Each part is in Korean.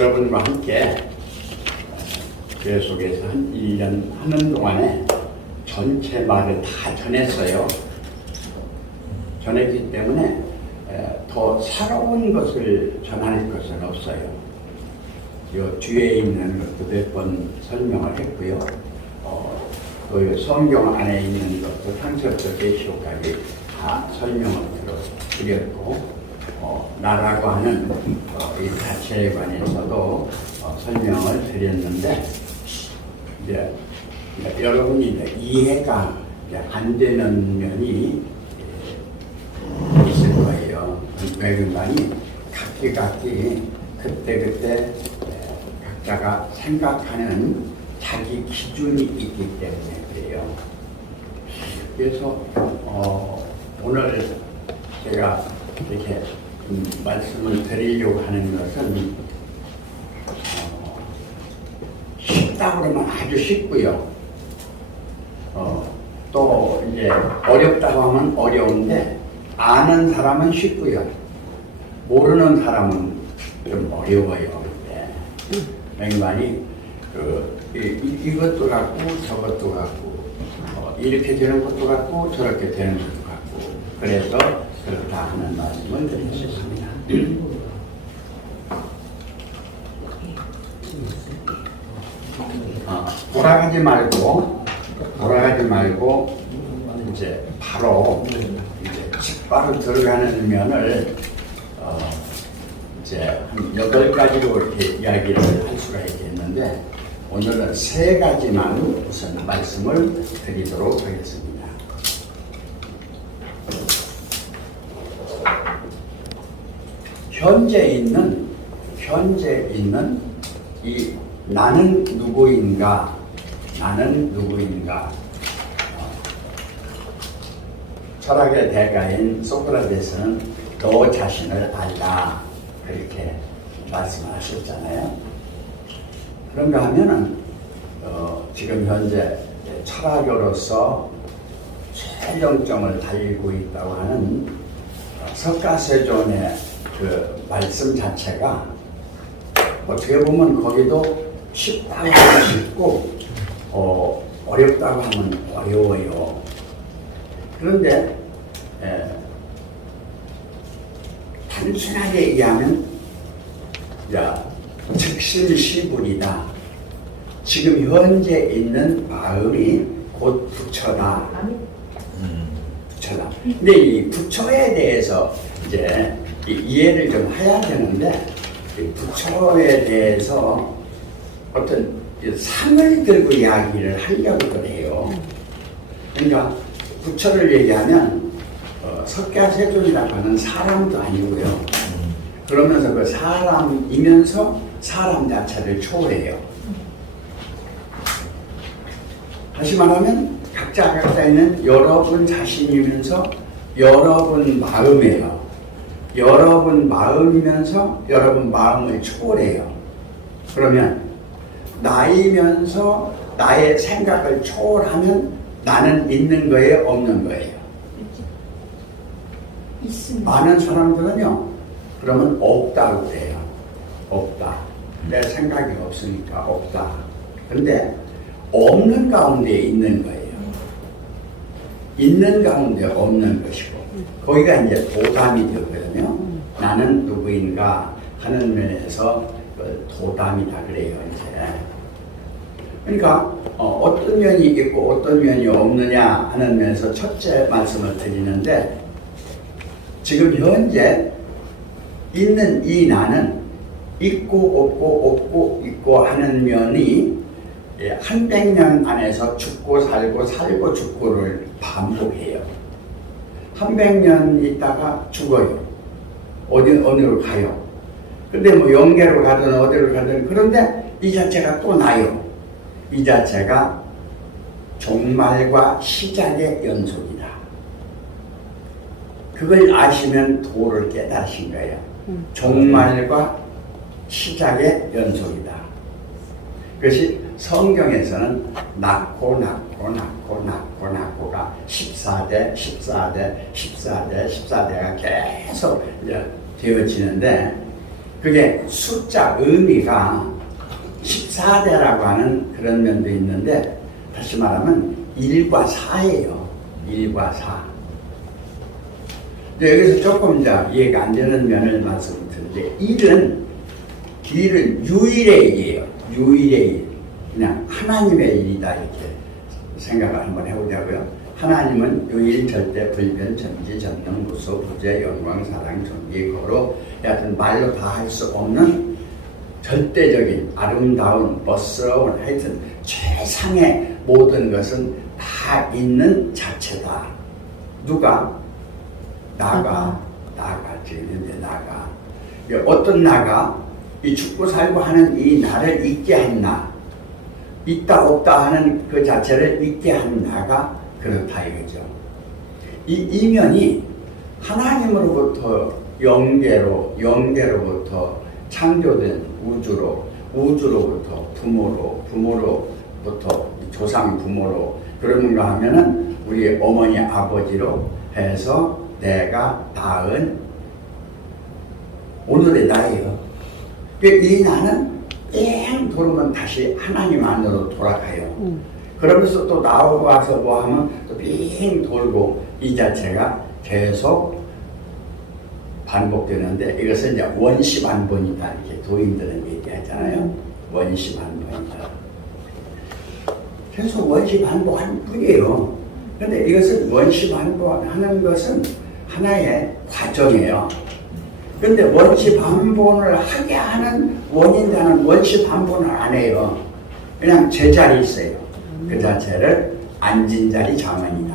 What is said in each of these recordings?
여러분과 함께 교회 속에서 한 1년 하는 동안에 전체 말을 다 전했어요. 전했기 때문에 더 새로운 것을 전할 것은 없어요. 요 뒤에 있는 것도 몇 번 설명을 했고요. 또 성경 안에 있는 것도 창세부터 계시록까지 다 설명을 드렸고, 나라고 하는 이 자체에 관해서도 설명을 드렸는데, 이제 여러분이 이제 이해가 이제 안 되는 면이 있을 거예요. 외국인이 각기 그때 각자가 생각하는 자기 기준이 있기 때문에 그래요. 그래서 오늘 제가 이렇게 말씀을 드리려고 하는 것은 쉽다 그러면 아주 쉽고요. 또 이제 어렵다고 하면 어려운데 아는 사람은 쉽고요. 모르는 사람은 좀 어려워요. 맹관이 이것도 같고 저것도 같고 이렇게 되는 것도 같고 저렇게 되는 것도 같고 그래서 그렇다 하는 말씀을 드리겠습니다. 돌아가지 말고 이제 바로 바로 들어가는 면을 이제 한 8가지로 이렇게 이야기를 할 수가 있겠는데 오늘은 3가지만 우선 말씀을 드리도록 하겠습니다. 현재 있는 이 나는 누구인가 철학의 대가인 소크라테스는 너 자신을 알라 그렇게 말씀하셨잖아요. 그런가 하면은 지금 현재 철학으로서 최정점을 달리고 있다고 하는 석가세존의 그 말씀 자체가 어떻게 보면 거기도 쉽다고 하면 쉽고 어렵다고 하면 어려워요. 그런데 단순하게 얘기하면 즉심시불이다. 지금 현재 있는 마음이 곧 부처다. 부처다. 근데 이 부처에 대해서 이제 이해를 좀 해야 되는데 부처에 대해서 어떤 상을 들고 이야기를 하려고 그래요. 그러니까 부처를 얘기하면 석가세존이라고 하는 사람도 아니고요. 그러면서 그 사람이면서 사람 자체를 초월해요. 다시 말하면 각자는 여러분 자신이면서 여러분 마음이에요. 여러분 마음이면서 여러분 마음을 초월해요. 그러면 나이면서 나의 생각을 초월하면 나는 있는 거예요, 없는 거예요? 있습니다. 많은 사람들은요, 그러면 없다고 해요. 없다. 내 생각이 없으니까 없다. 그런데 없는 가운데 있는 거예요. 있는 가운데 없는 것이고 거기가 이제 도담이 되거든요. 나는 누구인가 하는 면에서 도담이다 그래요. 이제 그러니까 어떤 면이 있고 어떤 면이 없느냐 하는 면에서 첫째 말씀을 드리는데 지금 현재 있는 이 나는 있고 없고 있고 하는 면이 한 100년 안에서 죽고 살고 살고 죽고를 반복해요. 한 100년 있다가 죽어요. 어디로 가요. 근데 뭐 영계로 가든 어디로 가든 그런데 이 자체가 또 나요. 이 자체가 종말과 시작의 연속이다. 그걸 아시면 도를 깨달으신 거예요. 종말과 시작의 연속이다. 그것이 성경에서는 낳고가 14대가 계속 이제 되어지는데 그게 숫자 의미가 14대라고 하는 그런 면도 있는데, 다시 말하면 1과 4예요. 1과 4. 여기서 조금 이제 이해가 안 되는 면을 말씀드리는데, 1은 유일의 일이에요. 유일의 일. 그냥 하나님의 일이다, 이렇게 생각을 한번 해보자고요. 하나님은 유일, 절대, 불변, 전지, 전능, 무소, 부재, 영광, 사랑, 존귀, 거로, 여하튼 말로 다 할 수 없는 절대적인 아름다운 멋스러운, 하여튼 최상의 모든 것은 다 있는 자체다. 누가? 나가. 지금 현재 나가. 어떤 나가? 이 죽고 살고 하는 이 나를 있게 한 나, 있다 없다 하는 그 자체를 있게 한 나가 그렇다 이거죠. 이 이면이 하나님으로부터 영계로부터 창조된 우주로부터 부모로부터 조상 부모로, 그런가 하면은 우리 어머니 아버지로 해서 내가 낳은 오늘의 나예요. 이 나는 뺑 돌으면 다시 하나님 안으로 돌아가요. 그러면서 또 나와서 뭐 하면 또 빙 돌고, 이 자체가 계속 반복되는데, 이것은 이제 원시반복이다, 이렇게 도인들은 얘기하잖아요. 원시반복이다. 계속 원시반복하는 뿐이에요. 그런데 이것은 원시반복하는 것은 하나의 과정이에요. 근데 원시반복을 하게 하는 원인자는 원시반복을 안 해요. 그냥 제자리 있어요. 그 자체를 앉은 자리 장언이다,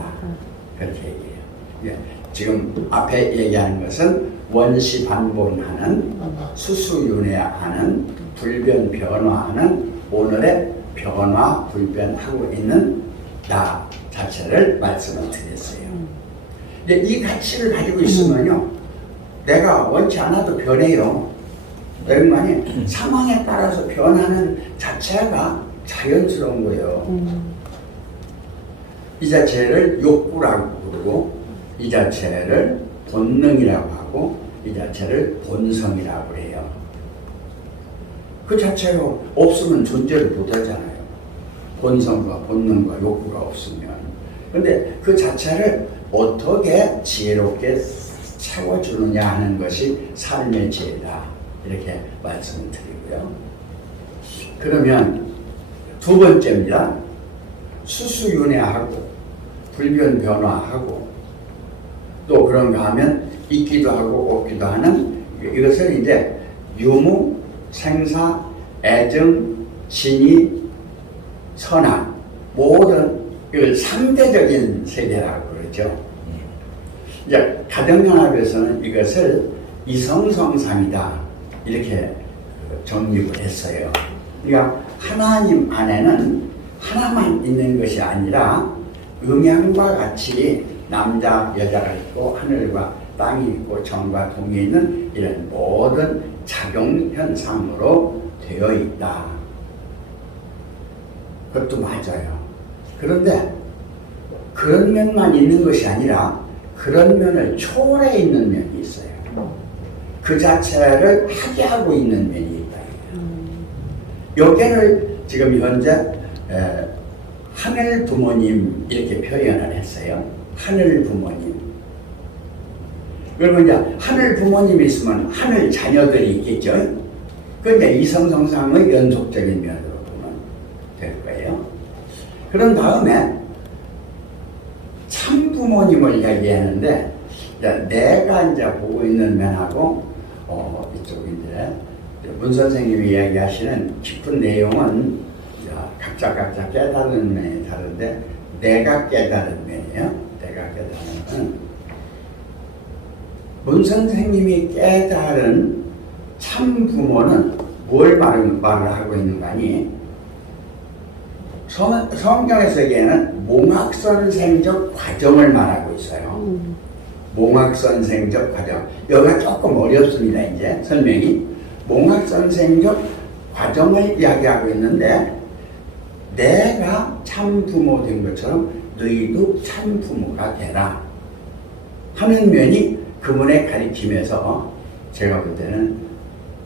그렇게 얘기해요. 예. 지금 앞에 얘기하는 것은 원시반복하는, 수수윤회하는, 불변 변화하는, 오늘의 변화 불변하고 있는 나 자체를 말씀을 드렸어요. 근데 이 가치를 가지고 있으면요, 내가 원치 않아도 변해요. 여러분이 상황에 따라서 변하는 자체가 자연스러운 거예요. 이 자체를 욕구라고 부르고, 이 자체를 본능이라고 하고, 이 자체를 본성이라고 해요. 그 자체가 없으면 존재를 못하잖아요. 본성과 본능과 욕구가 없으면. 근데 그 자체를 어떻게 지혜롭게 채워주느냐 하는 것이 삶의 지혜다, 이렇게 말씀을 드리고요. 그러면 두 번째입니다. 수수윤회하고 불변 변화하고, 또 그런가 하면 있기도 하고 없기도 하는, 이것을 이제 유무, 생사, 애정, 진이, 선악, 모든 이걸 상대적인 세계라고 그러죠. 이제 가정연합에서는 이것을 이성성상이다, 이렇게 정립을 했어요. 그러니까 하나님 안에는 하나만 있는 것이 아니라 음양과 같이 남자, 여자가 있고, 하늘과 땅이 있고, 정과 동이 있는 이런 모든 작용현상으로 되어 있다. 그것도 맞아요. 그런데 그런 면만 있는 것이 아니라 그런 면을 초월해 있는 면이 있어요. 그 자체를 하게 하고 있는 면이 있다. 여기를 지금 현재 하늘 부모님 이렇게 표현을 했어요. 하늘 부모님. 그러면 이제 하늘 부모님이 있으면 하늘 자녀들이 있겠죠. 그러니까 이성성상의 연속적인 면으로 보면 될 거예요. 그런 다음에 참 부모님을 이야기하는데, 내가 이제 보고 있는 면하고 이쪽 이제 문 선생님이 이야기하시는 깊은 내용은 각자 깨달은 면이 다른데, 내가 깨달은 면이에요. 내가 깨달은 면. 문 선생님이 깨달은 참 부모는 뭘 말을 하고 있는 거 아니? 성경에서 얘기하는 몽학선생적 과정을 말하고 있어요. 몽학선생적 과정. 여기가 조금 어렵습니다, 이제 설명이. 몽학선생적 과정을 이야기하고 있는데, 내가 참 부모 된 것처럼 너희도 참 부모가 되라 하는 면이 그분의 가리킴에서 제가 볼 때는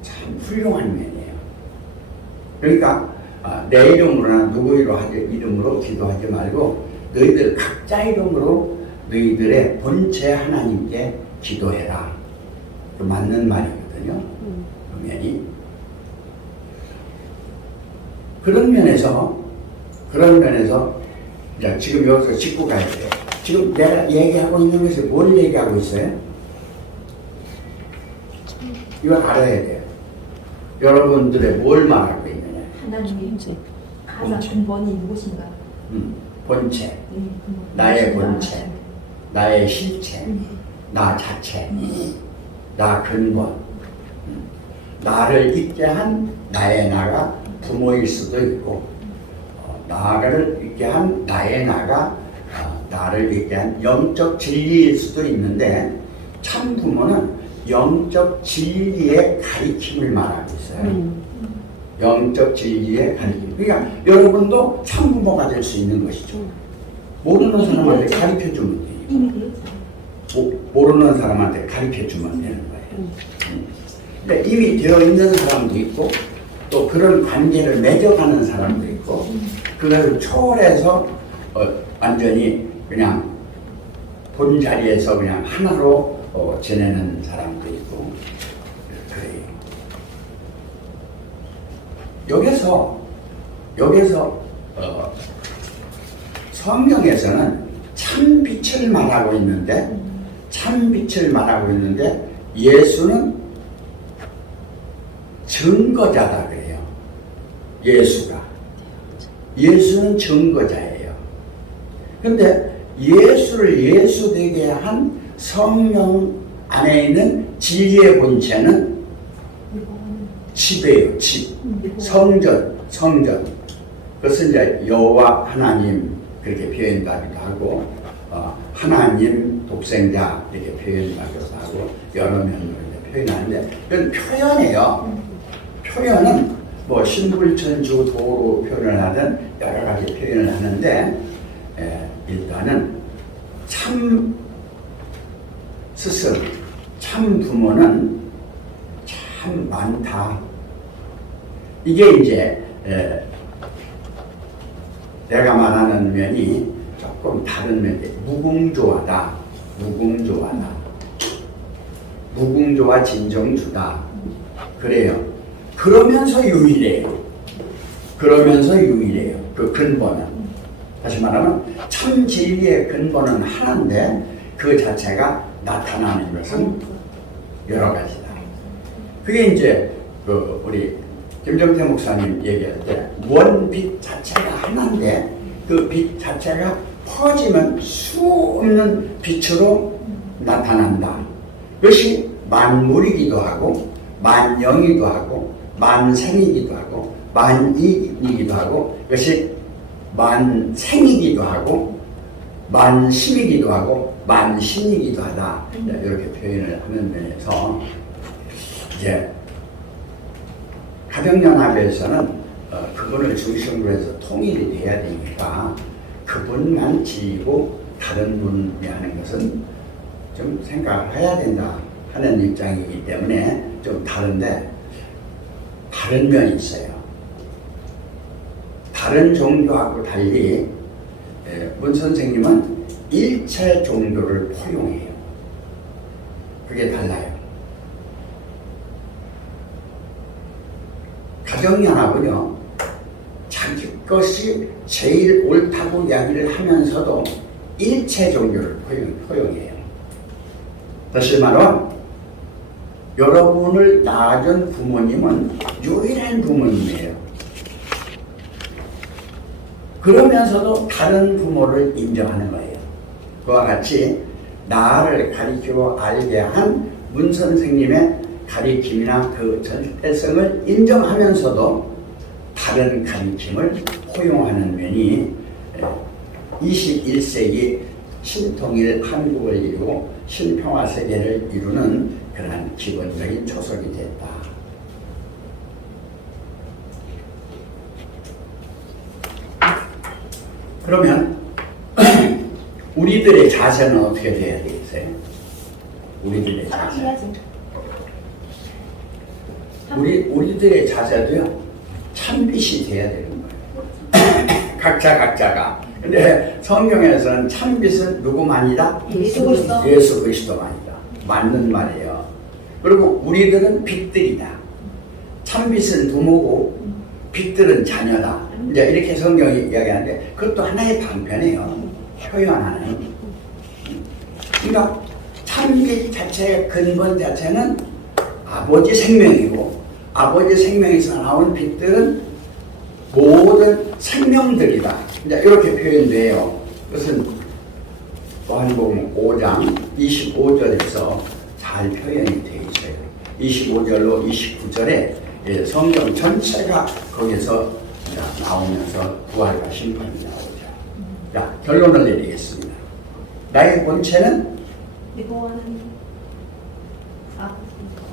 참 훌륭한 면이에요. 그러니까 내 이름으로나 누구 이름으로 기도하지 말고 너희들 각자 이름으로 너희들의 본체 하나님께 기도해라. 그 맞는 말이거든요. 그 면이. 그런 면에서 이제 지금 여기서 짚고 가야 돼요. 지금 내가 얘기하고 있는 것이 뭘 얘기하고 있어요? 이거 알아야 돼요. 여러분들의 뭘 말하고 있느냐? 하나님의 가장 근본이 무엇인가? 본체, 나의 본체, 나의 실체, 나 자체, 나 근본, 나를 있게 한 나의 나가 부모일 수도 있고, 나를 있게 한 나의 나가 나를 있게 한 영적 진리일 수도 있는데, 참 부모는 영적 진리의 가리킴을 말하고 있어요. 영적 진리의 가리킴. 그러니까 여러분도 참 부모가 될 수 있는 것이죠. 모르는 사람한테 가르쳐 주면 돼요. 모르는 사람한테 가르쳐 주면 되는 거예요. 근데 이미 되어 있는 사람도 있고, 또 그런 관계를 맺어가는 사람도 있고, 그것을 초월해서 완전히 그냥 본 자리에서 그냥 하나로 지내는 사람도 있고 그래요. 여기서 성경에서는 참 빛을 말하고 있는데 예수는 증거자다 그래요. 예수는 증거자예요. 근데 예수를 예수 되게 한 성령 안에 있는 진리의 본체는 집이에요. 집. 성전. 그것은 이제 여호와 하나님 그렇게 표현하기도 하고, 하나님 독생자 이렇게 표현하기도 하고, 여러 면으로 표현하는데, 이건 표현이에요. 표현은 뭐 신불천주 도로 표현을 하든 여러 가지 표현을 하는데, 일단은 참 스승, 참 부모는 참 많다. 이게 이제 내가 말하는 면이 조금 다른 면인데, 무궁조와 진정주다. 그래요. 그러면서 유일해요. 그 근본은. 다시 말하면 참 진리의 근본은 하나인데 그 자체가 나타나는 것은 여러 가지다. 그게 이제 우리 김정태 목사님 얘기할 때 원빛 자체가 하나인데 그 빛 자체가 퍼지면 수 없는 빛으로 나타난다. 그것이 만물이기도 하고 만영이기도 하고 만생이기도 하고 만이기도 하고, 그것이 만생이기도 하고 만심이기도 하고 만신이기도 하다. 이렇게 표현을 하는 면에서 이제 가정연합에서는 그분을 중심으로 해서 통일이 돼야 되니까 그분만 지고 다른 분이 하는 것은 좀 생각을 해야 된다 하는 입장이기 때문에 좀 다른데, 다른 면이 있어요. 다른 종교하고 달리 문 선생님은 일체 종교를 포용해요. 그게 달라요. 가정연합은요, 자기 것이 제일 옳다고 이야기를 하면서도 일체 종교를 포용해요. 다시 말하면 여러분을 낳아준 부모님은 유일한 부모님이에요. 그러면서도 다른 부모를 인정하는 거예요. 그와 같이 나를 가리키고 알게 한 문 선생님의 가리킴이나 그 절대성을 인정하면서도 다른 가리킴을 포용하는 면이 21세기 신통일 한국을 이루고 신평화 세계를 이루는 그러한 기본적인 초석이 됐다. 그러면 우리들의 자세는 어떻게 돼야 되겠어요? 우리들의 자세. 우리들의 자세도요, 참빛이 돼야 되는 거예요. 각자가. 근데 성경에서는 참빛은 누구만이다? 예수 그리스도. 예수 그리스도만이다. 맞는 말이에요. 그리고 우리들은 빛들이다. 참빛은 부모고 빛들은 자녀다. 이제 이렇게 성경이 이야기하는데 그것도 하나의 방편이에요. 표현하는. 그러니까 참빛 자체의 근본 자체는 아버지 생명이고, 아버지 생명에서 나온 빛들은 모든 생명들이다. 이제 이렇게 표현돼요. 그것은 요한복음 5장 25절에서 잘 표현이 되어 있어요. 25절로 29절에 성경 전체가 거기서 나오면서 부활과 심판이 나오죠. 자, 결론을 내리겠습니다. 나의 본체는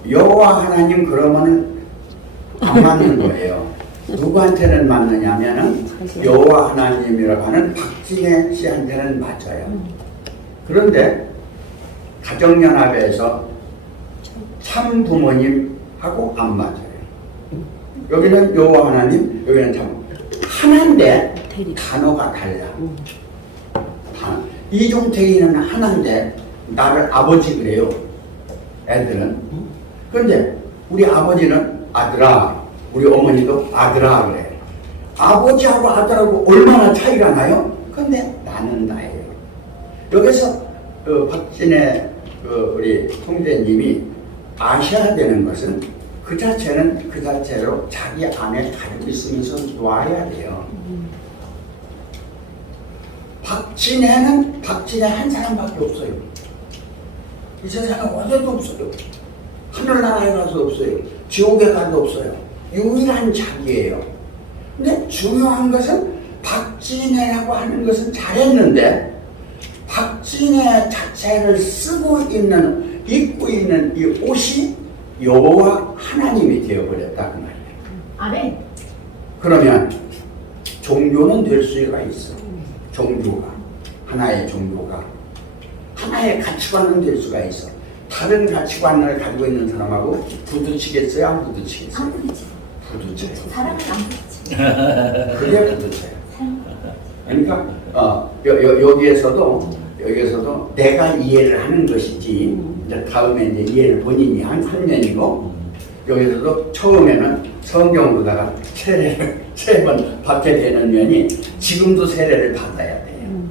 여호와 하나님. 그러면은 안 맞는 거예요. 누구한테는 맞느냐면은 여호와 하나님이라고 하는 박진혜 씨한테는 맞아요. 그런데 가정연합에서 참 부모님하고 안 맞아요. 여기는 여호와 하나님, 여기는 참 하나인데 단어가 달라. 이종택이는 하나인데 나를 아버지 그래요. 애들은. 그런데 우리 아버지는 아들아, 우리 어머니도 아들아 그래요. 아버지하고 아들하고 얼마나 차이가 나요? 근데 나는 나예요. 여기서 박진혜 우리 총재님이 아셔야 되는 것은 그 자체는 그 자체로 자기 안에 가지고 있으면서 놔야 돼요. 박진혜는 박진혜 한 사람밖에 없어요. 이 세상에 어디도 없어요. 하늘나라에 가서 없어요. 지옥에 가도 없어요. 유일한 자기예요. 근데 중요한 것은 박진혜라고 하는 것은 잘했는데 박진혜 자체를 입고 있는 이 옷이 여호와 하나님이 되어버렸다 그 말이에요. 아멘. 그러면 종교는 될 수가 있어. 종교가 하나의 종교가 하나의 가치관은 될 수가 있어. 다른 가치관을 가지고 있는 사람하고 부딪히겠어요? 안 부딪히겠어요? 안 부딪혀. 부딪혀요. 사랑은 안 부딪혀. 그게 부딪혀요. 그러니까 여기에서도 내가 이해를 하는 것이지, 이제 다음에 이제 이해를 본인이 한 면이고, 여기서도 처음에는 성경으로다가 세례를 3번 받게 되는 면이 지금도 세례를 받아야 돼요.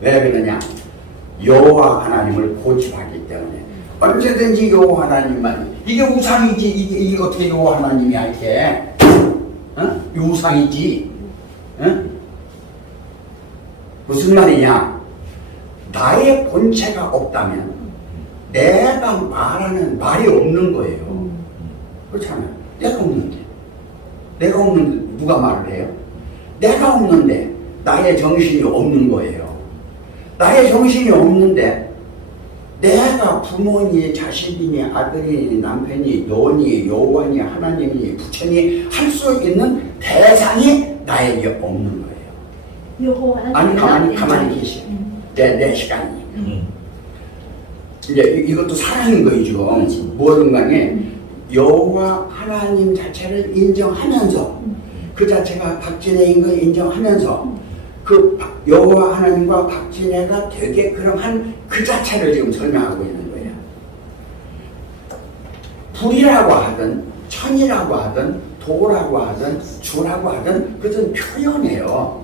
왜 그러냐? 여호와 하나님을 고집하기 때문에 언제든지 여호와 하나님만, 이게 우상이지, 이게 어떻게 여호와 하나님이 할게? 어? 이 우상이지. 어? 무슨 말이냐? 나의 본체가 없다면 내가 말하는 말이 없는 거예요. 그렇잖아요. 내가 없는데 누가 말을 해요? 내가 없는데 나의 정신이 없는 거예요. 나의 정신이 없는데 내가 부모니 자식이니 아들이니 남편이 너니 여호와니 하나님이 부처니 할 수 있는 대상이 나에게 없는 거예요. 아니 가만히 계시. 내 시간이. 이제 이것도 사랑인 거죠. 뭐든 간에 여호와 하나님 자체를 인정하면서 그 자체가 박진혜인 걸 인정하면서 그 여호와 하나님과 박진혜가 되게끔 한 그 자체를 지금 설명하고 있는 거예요. 불이라고 하든 천이라고 하든 도라고 하든 주라고 하든 그것은 표현이에요.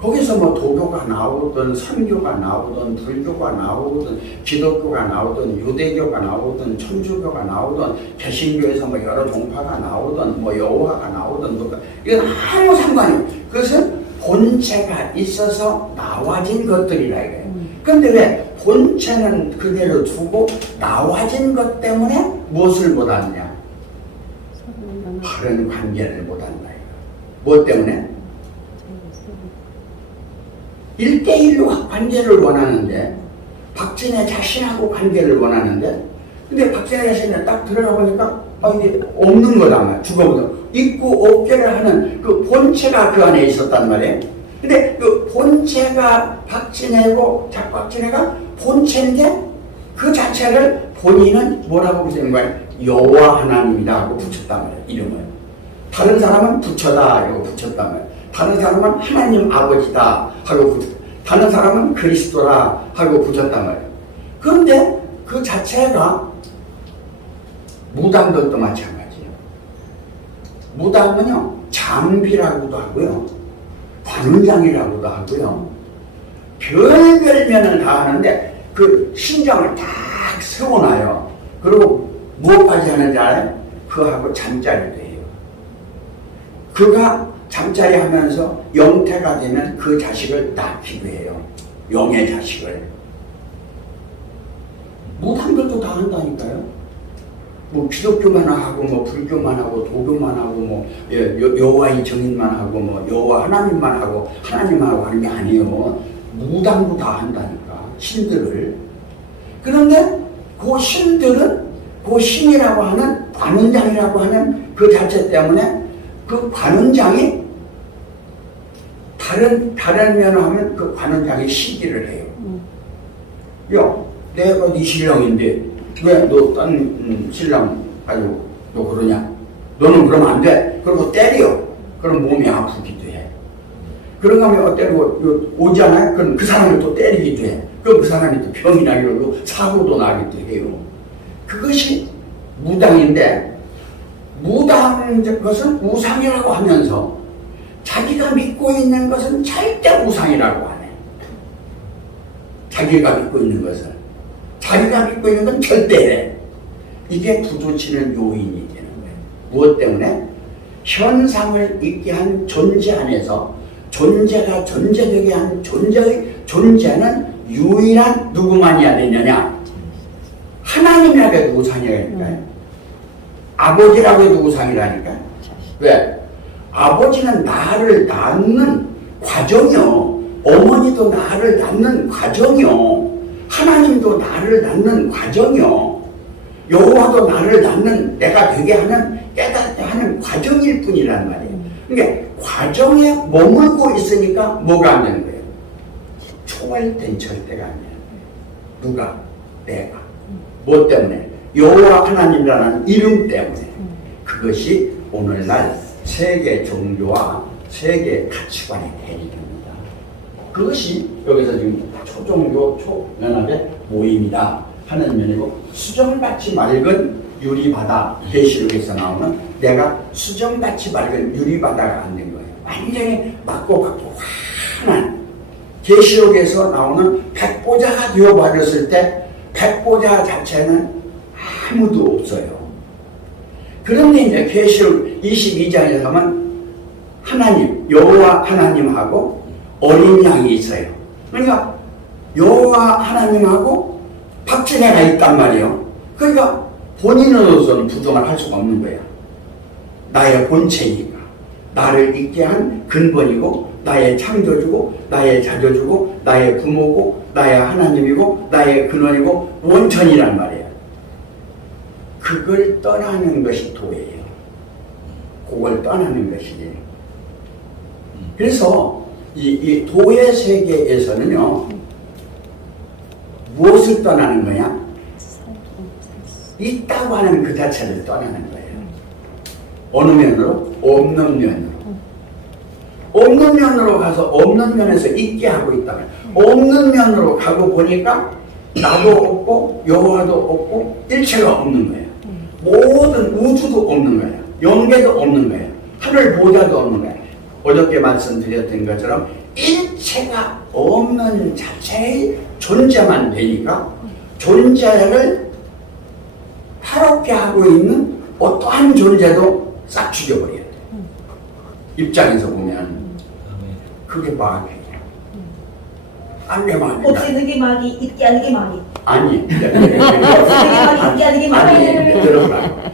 거기서 뭐 도교가 나오든 선교가 나오든 불교가 나오든 기독교가 나오든 유대교가 나오든 천주교가 나오든 개신교에서 뭐 여러 종파가 나오든 뭐 여호와가 나오든 뭐 이건 아무 상관이 없어요. 그것은 본체가 있어서 나와진 것들이라 이거예요. 그런데 왜 본체는 그대로 두고 나와진 것 때문에 무엇을 못하느냐? 바른 관계를 못한다. 뭐 때문에? 1대1로 관계를 원하는데, 박진혜 자신하고 관계를 원하는데, 근데 박진혜 자신이 딱 들어가 보니까 이게 없는 거다. 죽어보다 있고 없게를 하는 그 본체가 그 안에 있었단 말이에요. 근데 그 본체가 박진혜고 박진혜가 본체인데 그 자체를 본인은 뭐라고 붙이는 거야? 여호와 하나님이다 하고 붙였단 말이야, 이름을. 다른 사람은 부처다 하고 붙였단 말이야. 다른 사람은 하나님 아버지다 하고 다른 사람은 그리스도라 하고 붙였단 말이야. 그런데 그 자체가 무당들도 마찬가지예요. 무당은요, 장비라고도 하고요, 관원장이라고도 하고요, 별별 면을 다 하는데 그 신장을 딱 세워놔요. 그리고 무엇까지 하는지 알아요? 그하고 잠자리도 해요. 그가 잠자리 하면서 영태가 되면 그 자식을 낳기도 해요. 영의 자식을. 무당들도 다 한다니까요. 뭐 기독교만 하고 뭐 불교만 하고 도교만 하고 뭐 여호와의 증인만 하고 뭐 여호와 하나님만 하고 하나님만 하고 하는 게 아니에요. 무당도 다 한다니까, 신들을. 그런데 그 신들은 그 신이라고 하는 관원장이라고 하는 그 자체 때문에 그 관원장이 다른 면을 하면 그 관원장이 시기를 해요. 야, 내가 네 신랑인데 왜 너 딴 신랑 가지고 너 그러냐? 너는 그러면 안 돼. 그리고 때려. 그럼 몸이 아프기도 해. 그런가 하면 때리고 오잖아요. 그럼 그 사람을 또 때리기도 해. 그럼 그 사람이 또 병이 나기도 사고도 나기도 해요. 그것이 무당인데, 무당 것은 우상이라고 하면서 자기가 믿고 있는 것은 절대 우상이라고 하네. 자기가 믿고 있는 것은. 자기가 믿고 있는 건 절대래. 이게 부조치는 요인이 되는 거예요. 무엇 때문에? 현상을 있게 한 존재 안에서 존재가 존재되게 한 존재의 존재는 유일한 누구만이야 되느냐? 하나님이라고 해도 우상이라니까요. 아버지라고 해도 우상이라니까요. 왜? 아버지는 나를 낳는 과정이요. 어머니도 나를 낳는 과정이요. 하나님도 나를 낳는 과정이요. 여호와도 나를 낳는, 내가 되게 하는, 깨닫게 하는 과정일 뿐이란 말이에요. 그러니까 과정에 머물고 있으니까 뭐가 안 되는 거예요? 초월된 절대가 안 돼요. 누가? 내가. 뭐 때문에? 여호와 하나님이라는 이름 때문에. 그것이 오늘날 세계 종교와 세계 가치관이 대립입니다. 그것이 여기서 지금 초종교 초연합의 모임이다 하는 면이고, 수정같이 맑은 유리바다, 계시록에서 나오는 내가 수정같이 맑은 유리바다가 안 된 거예요. 완전히 맑고 같고 환한, 계시록에서 나오는 백보자가 되어버렸을 때 백보자 자체는 아무도 없어요. 그런데 이제 계시록 22장에 가면 하나님, 여호와 하나님하고 어린 양이 있어요. 그러니까 여호와 하나님하고 박진애가 있단 말이에요. 그러니까 본인으로서는 부정을 할 수가 없는 거야. 나의 본체니까. 나를 있게 한 근본이고, 나의 창조주고, 나의 자조주고, 나의 부모고, 나의 하나님이고, 나의 근원이고, 원천이란 말이야. 그걸 떠나는 것이 도예요. 그걸 떠나는 것이지. 그래서 이 도의 세계에서는요, 무엇을 떠나는 거냐? 있다고 하는 그 자체를 떠나는 거예요. 어느 면으로? 없는 면으로. 없는 면으로 가서 없는 면에서 있게 하고 있다. 없는 면으로 가고 보니까 나도 없고 여호와도 없고 일체가 없는 거예요. 모든 우주도 없는 거예요. 영계도 없는 거예요. 하늘 보좌도 없는 거예요. 어저께 말씀드렸던 것처럼 일체가 없는 자체의 존재만 되니까 존재를 탈옥게 하고 있는 어떠한 존재도 싹 죽여버려야 돼. 입장에서 보면 그게 마귀야. 딴 게 마귀야. 없애는 게 마귀, 있게 하는 게 마귀. 아니. 없애는 게 마귀, 있게 하는 게 마귀. 아니, 들어봐.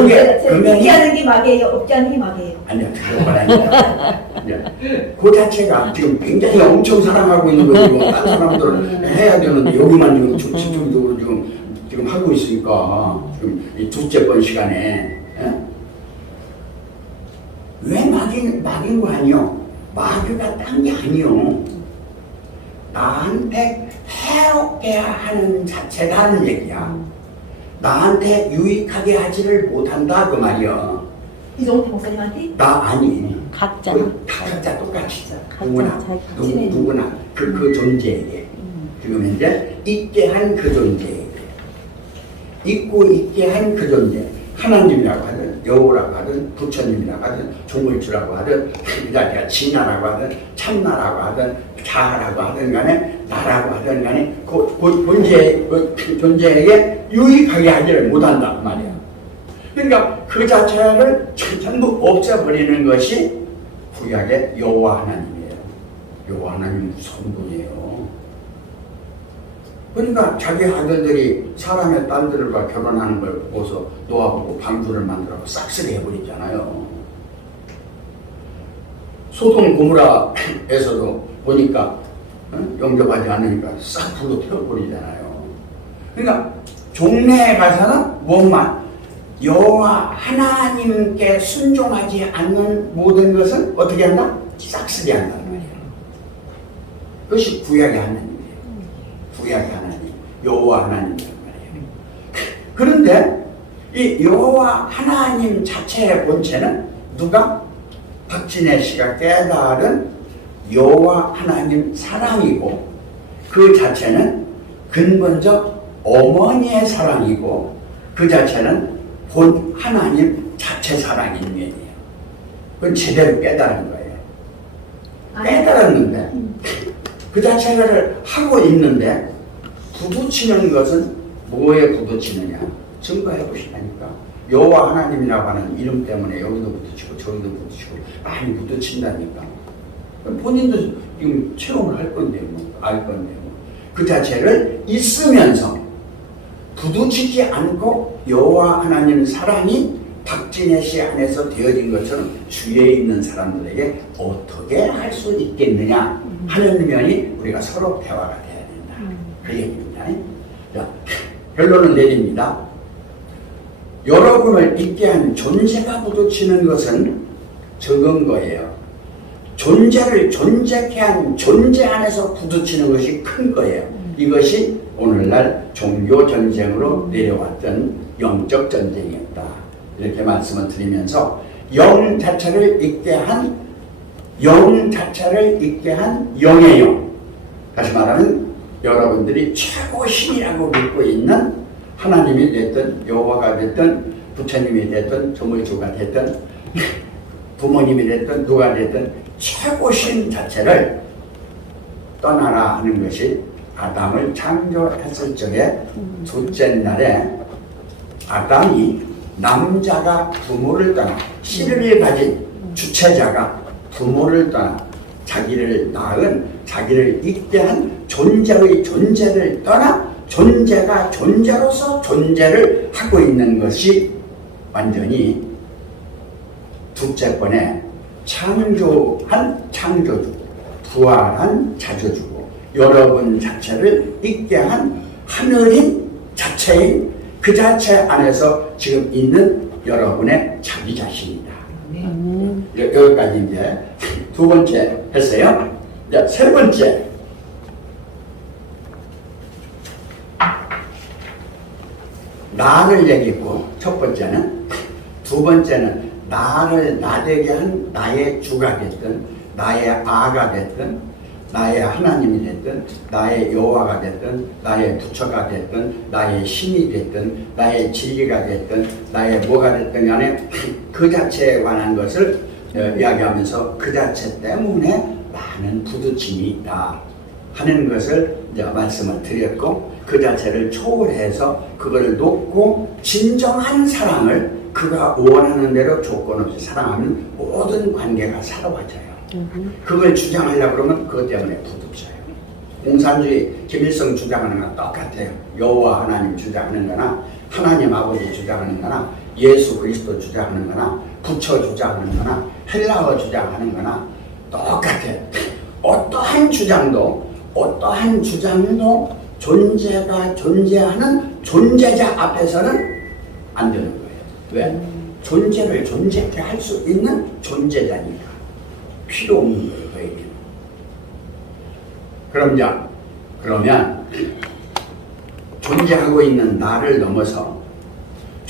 있게 하는 게 마귀예요, 없게 하는 게 마귀예요. 아니야, 그런 건 아니야. 그 자체가 지금 굉장히 엄청 사랑하고 있는 거고, 다른 사람들은 해야 되는데 여기만 지금 집중적으로 지금 하고 있으니까 지금 이 둘째 번 시간에 왜 마귀인 거 아니요? 마귀가 딴 게 아니요. 나한테 해롭게 하는 자체라는 얘기야. 나한테 유익하게 하지를 못한다 그 말이야. 이종태 목사님한테? 나 아니. 각자. 각자 똑같이 각자 누구나 자기 누구나 그 존재에게 지금 현재 있게 한 그 존재에게 있고 있게 한 그 존재 하나님이라고 하든 여호라고 하든 부처님이라고 하든 종물주라고 하든 그다음에 진나라고 하든 참나라고 하든 자아라고 하든 간에 나라고 하든 간에 그 존재에게 유익하게 하지를 못한다 그 말이야. 그러니까 그 자체를 전부 없애버리는 것이 구약의 여호와 하나님이에요. 여호와 하나님 무서운 분이에요. 그러니까 자기 아들들이 사람의 딸들과 결혼하는 걸 보고서 놓아보고 방주를 만들어서 싹쓸이 해버리잖아요. 소돔 고모라에서도 보니까 영접하지 않으니까 싹 불로 태워버리잖아요. 그러니까 종래에 가서는 뭐만 여호와 하나님께 순종하지 않는 모든 것은 어떻게 한다? 싹쓸이 한다는 말이에요. 그것이 구약의 하나님이에요. 구약의 하나님, 여호와 하나님이란 말이에요. 그런데 이 여호와 하나님 자체의 본체는 누가? 박진혜 씨가 깨달은 여호와 하나님 사랑이고 그 자체는 근본적 어머니의 사랑이고 그 자체는 본 하나님 자체 사랑인 면이에요. 그건 제대로 깨달은 거예요. 깨달았는데 그 자체를 하고 있는데 부딪히는 것은 뭐에 부딪히느냐? 증거해 보시라니까. 여호와 하나님이라고 하는 이름 때문에 여기도 부딪히고 저기도 부딪히고 많이 부딪힌다니까. 본인도 지금 체험을 할 건데 알 건데 그 자체를 있으면서 부딪히지 않고 여호와 하나님 사랑이 박진혜 씨 안에서 되어진 것처럼 주위에 있는 사람들에게 어떻게 할 수 있겠느냐 하는 면이 우리가 서로 대화가 돼야 된다. 그 얘기입니다. 자, 결론을 내립니다. 여러분을 있게 한 존재가 부딪히는 것은 적은 거예요. 존재를 존재케 한 존재 안에서 부딪히는 것이 큰 거예요. 이것이 오늘날 종교 전쟁으로 내려왔던 영적 전쟁이었다. 이렇게 말씀을 드리면서 영 자체를 있게 한 영의 영. 다시 말하면 여러분들이 최고 신이라고 믿고 있는 하나님이 됐든 여호와가 됐든 부처님이 됐든 조물주가 됐든 부모님이 됐든 누가 됐든 최고 신 자체를 떠나라 하는 것이 아담을 창조했을 적에 둘째 날에 아담이 남자가 부모를 떠나 씨를 가진 주체자가 부모를 떠나 자기를 낳은 자기를 있게 한 존재의 존재를 떠나 존재가 존재로서 존재를 하고 있는 것이 완전히 둘째 번에 창조한 창조주고 부활한 자조주고 여러분 자체를 있게 한 하늘인 자체인 그 자체 안에서 지금 있는 여러분의 자기 자신이다. 여기까지 이제 두 번째 했어요. 이제 세 번째. 나를 얘기했고 첫 번째는 두 번째는 나를 나되게 한 나의 주가 됐든 나의 아가 됐든 나의 하나님이 됐든 나의 여호와가 됐든 나의 부처가 됐든 나의 신이 됐든 나의 진리가 됐든 나의 뭐가 됐든 간에 그 자체에 관한 것을 이야기하면서 그 자체 때문에 많은 부딪힘이 있다 하는 것을 이제 말씀을 드렸고 그 자체를 초월해서 그걸 놓고 진정한 사랑을 그가 원하는 대로 조건 없이 사랑하는 모든 관계가 살아와져요. 그걸 주장하려고 그러면 그것 때문에 부딪혀요. 공산주의 김일성 주장하는 거랑 똑같아요. 여호와 하나님 주장하는 거나 하나님 아버지 주장하는 거나 예수 그리스도 주장하는 거나 부처 주장하는 거나 헬라어 주장하는 거나 똑같아요. 어떠한 주장도 존재가 존재하는 존재자 앞에서는 안 되는 거예요. 왜? 존재를 존재케 할 수 있는 존재자니까. 필요 없는 거예요, 그에게는. 그러면 존재하고 있는 나를 넘어서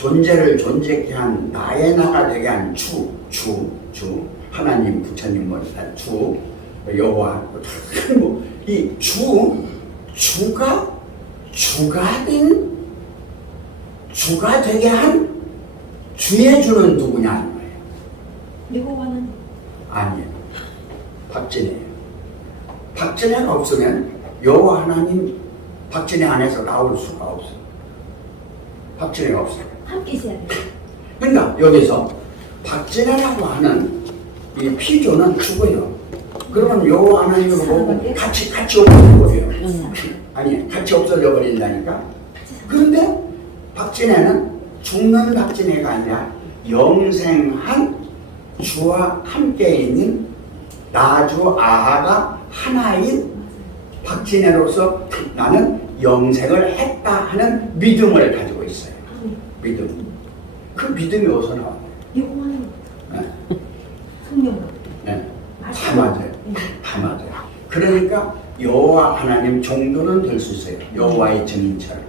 존재를 존재케 한 나의 나가 되게 한 주 하나님 부처님 주 여호와 이 주가 되게 한 주의 주는 누구냐는 거예요. 여호와는 아니에요. 박진혜예요. 박진혜가 없으면 여호와 하나님 박진혜 안에서 나올 수가 없어요. 박진혜가 없어요. 함께 있어야 돼요. 그러니까 여기서 박진혜라고 하는 이 피조는 죽어요. 그러면 여호와 하나님을 보고 같이 없어져 버려요. 아니 같이 없어져 버린다니까. 그런데 박진혜는 죽는 박진혜가 아니라 영생한 주와 함께 있는 나주 아하가 하나인 박진혜로서 나는 영생을 했다 하는 믿음을 가지고 있어요. 믿음. 그 믿음이 어디서 나와요? 여호와는 네. 성령. 네. 다 맞아요. 다 맞아요. 그러니까 여호와 하나님 정도는 될 수 있어요. 여호와의 증인처럼.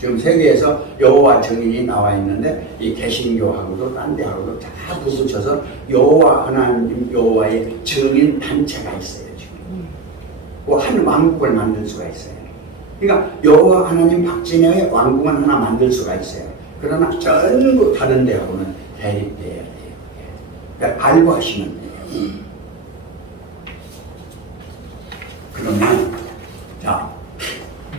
지금 세계에서 여호와 증인이 나와 있는데 이 개신교하고도 딴 데하고도 다 부딪혀서 여호와 하나님 여호와의 증인 단체가 있어요. 지금. 한 왕국을 만들 수가 있어요. 그러니까 여호와 하나님 박진혜의 왕국은 하나 만들 수가 있어요. 그러나 전부 다른 데하고는 대립돼야 돼요. 그러니까 알고 하시면 돼요. 그러면 자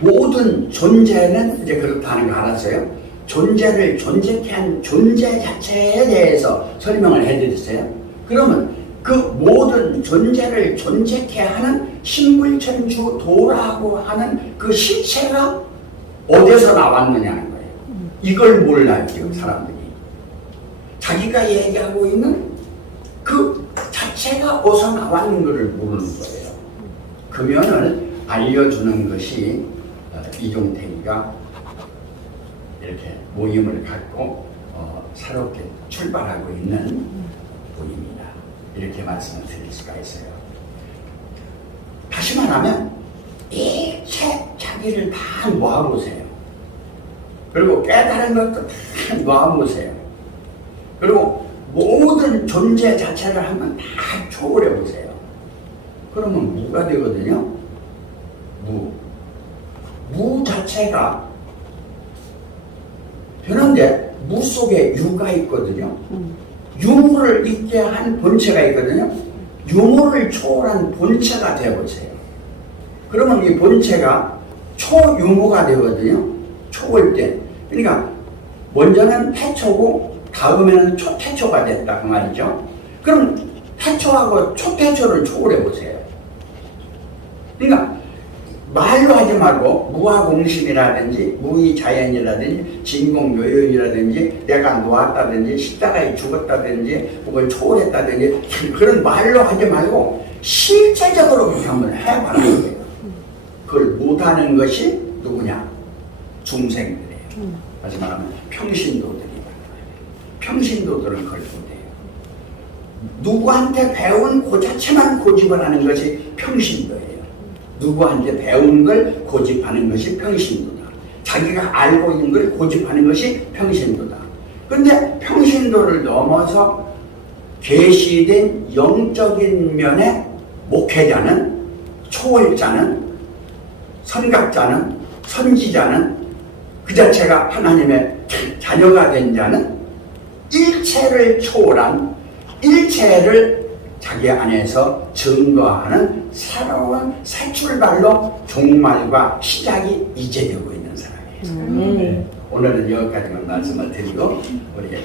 모든 존재는 이제 그렇다는 거 알았어요. 존재를 존재케 한 존재 자체에 대해서 설명을 해드렸어요. 그러면 그 모든 존재를 존재케 하는 신불천주 도라고 하는 그 실체가 어디서 나왔느냐는 거예요. 이걸 몰라요 지금 사람들이. 자기가 얘기하고 있는 그 자체가 어디서 나왔는 것을 모르는 거예요. 그 면을 알려주는 것이 이종택이가 이렇게 모임을 갖고 새롭게 출발하고 있는 모임이다. 이렇게 말씀을 드릴 수가 있어요. 다시 말하면 일체 자기를 다 모아보세요. 그리고 깨달은 것도 다 모아보세요. 그리고 모든 존재 자체를 한번 다 초월해 보세요. 그러면 무가 되거든요. 무 자체가 되는데 무 속에 유가 있거든요. 유무를 있게 한 본체가 있거든요. 유무를 초월한 본체가 되어보세요. 그러면 이 본체가 초유무가 되거든요. 초월된. 그러니까 먼저는 태초고 다음에는 초태초가 됐다 그 말이죠. 그럼 태초하고 초태초를 초월해 보세요. 그러니까 말로 하지 말고 무아공심이라든지 무의자연이라든지 진공요연이라든지 내가 놓았다든지 십자가에 죽었다든지 혹은 초월했다든지 그런 말로 하지 말고 실제적으로 한번 해봐라. 그걸 못하는 것이 누구냐? 중생들이에요. 다시 말하면 평신도들이다. 평신도들은 그걸 못해요. 누구한테 배운 그 자체만 고집을 하는 것이 평신도예요. 누구한테 배운 걸 고집하는 것이 평신도다. 자기가 알고 있는 걸 고집하는 것이 평신도다. 그런데 평신도를 넘어서 계시된 영적인 면의 목회자는, 초월자는, 선각자는, 선지자는, 그 자체가 하나님의 자녀가 된 자는 일체를 초월한, 일체를 자기 안에서 증거하는 새로운 새 출발로 종말과 시작이 이제 되고 있는 사람이에요. 오늘은 여기까지만 말씀을 드리고 우리